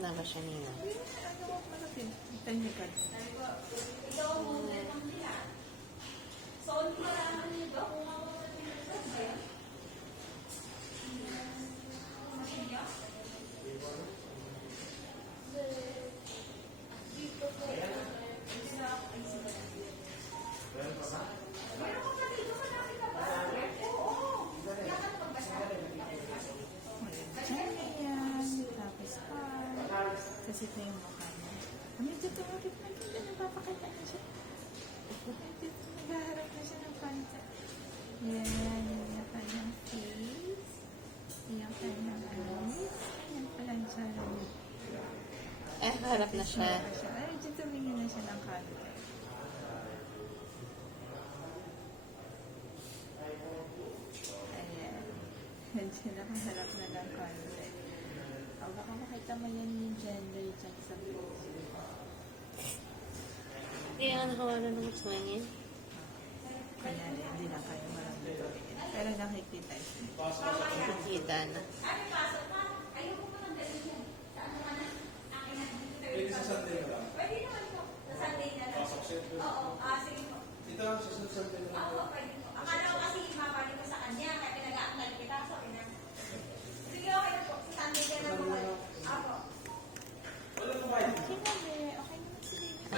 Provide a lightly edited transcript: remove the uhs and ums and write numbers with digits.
na ba siya nila? Ano ko malapit? Technical. Kasi ito yung mukha niya. Medyo tumulip na dito. Nagpapakita na siya. Medyo naghaharap na siya ng panta. Yan. Yung kanyang face. Yung kanyang eyes. Yan pala ang tsara niya. Eh, harap na siya. Ay, medyo tumingin na siya ng kanto. Ayan. Medyo nakaharap na ng kanto. O, baka makita mo yan yung gender dyan sa video. Hindi nga nakawala ng tumingin. Kanya hindi na kayo maramdaman. Pero nakikita siya. Nakikita na. Pwede sa Sunday na lang. Pwede naman po. Sa Sunday na lang. Pasok siya. Oo.